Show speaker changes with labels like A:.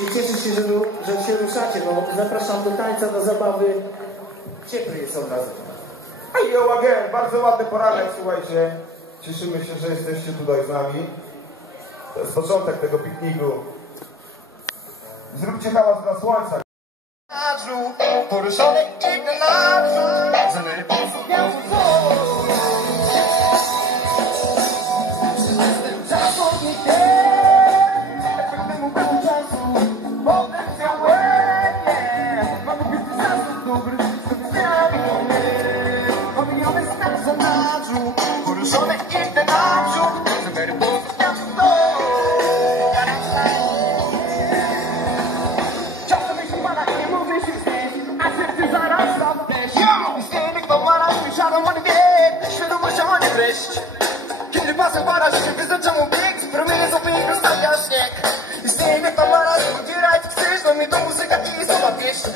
A: I cieszę się, że, że się ruszacie, bo zapraszam do tańca, do zabawy. Ciepły jest od razu.
B: A yo again, bardzo ładny poranek, słuchajcie. Cieszymy się, że jesteście tutaj z nami. To jest początek tego pikniku. Zróbcie hałas dla słońca.
C: Poruszony Kiedy pasem parasz się wyznacza mu bieg Promienie z opinii rozstawia śnieg. Istnieje jak tam malarz, wybieraj co chcesz Do mnie to muzyka i słowa pieśń.